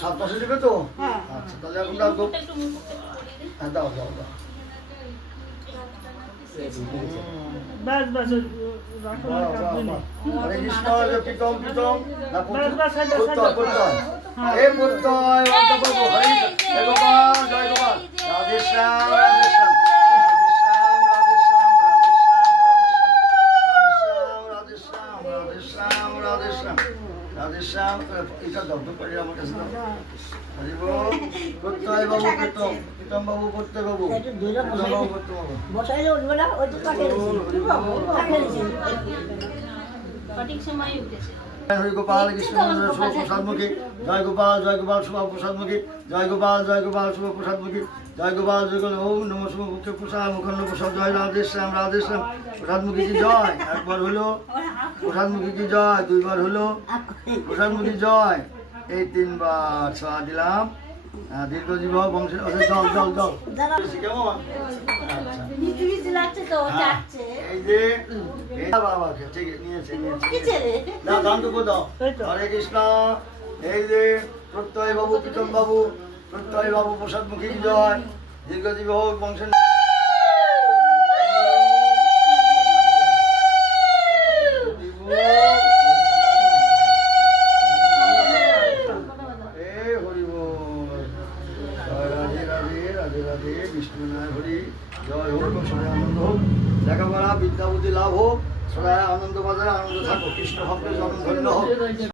7 মাসে দেবে তো? আচ্ছা তাহলে এখন রাখবো। হ্যাঁ দাও দাও দাও। বাস বাস হরে কৃষ্ণ প্রীতম প্রীতম না প্রত্যয় এ প্রত্যয় অন্তর্গত হরে জয় গোপাল জয় গোপাল রাধে শ্যাম রাধে শ্যাম রাধে শ্যাম রাধে শ্যাম রাধে শ্যাম রাধে শ্যাম রাধে শ্যাম এটা দগ্ধ করে আমার কাছে দাও। হরি বল প্রত্যয় বাবু প্রীতম প্রীতম বাবু প্রত্যয় বাবু বাবু প্রত্যয় বাবু বসাইলে উঠবে না ওই তো সঠিক সময় উঠেছে। হরি গোপাল কৃষ্ণ শুভ প্রসাদমুখী জয় গোপাল শুভ প্রসাদমুখী জয় গোপাল শুভ প্রসাদমুখী জয় গোপাল ওম নম শুভ মুখ্য প্রসাদ মুখন্ন প্রসাদ জয় রাধে শ্যাম প্রসাদমুখী কি জয় একবার হলো প্রসাদমুখী কি জয় দুইবার হলো প্রসাদমুখী জয় এই 3 বার ছোঁয়া দিলাম দীর্ঘজীব বংশের জল জল জল কেমন আচ্ছা নিচে নিচে লাগছে তো চাচ্ছে। এই যে বাবাকে ঠিক নিয়েছে কিছে রে না দান দেবো দাও। হরে কৃষ্ণ এই যে প্রত্যয় বাবু প্রীতম বাবু প্রসাদমুখী জয় দীর্ঘজীবী হোক বংশের বিষ্ণু নারায়ণ হরি জয় হোক সবাই আনন্দ হোক লেখাপড়া বিদ্যা বুদ্ধি লাভ হোক সবাই আনন্দ বাজারে আনন্দ থাকো কৃষ্ণ ভক্তের জন্ম ধন্য হোক।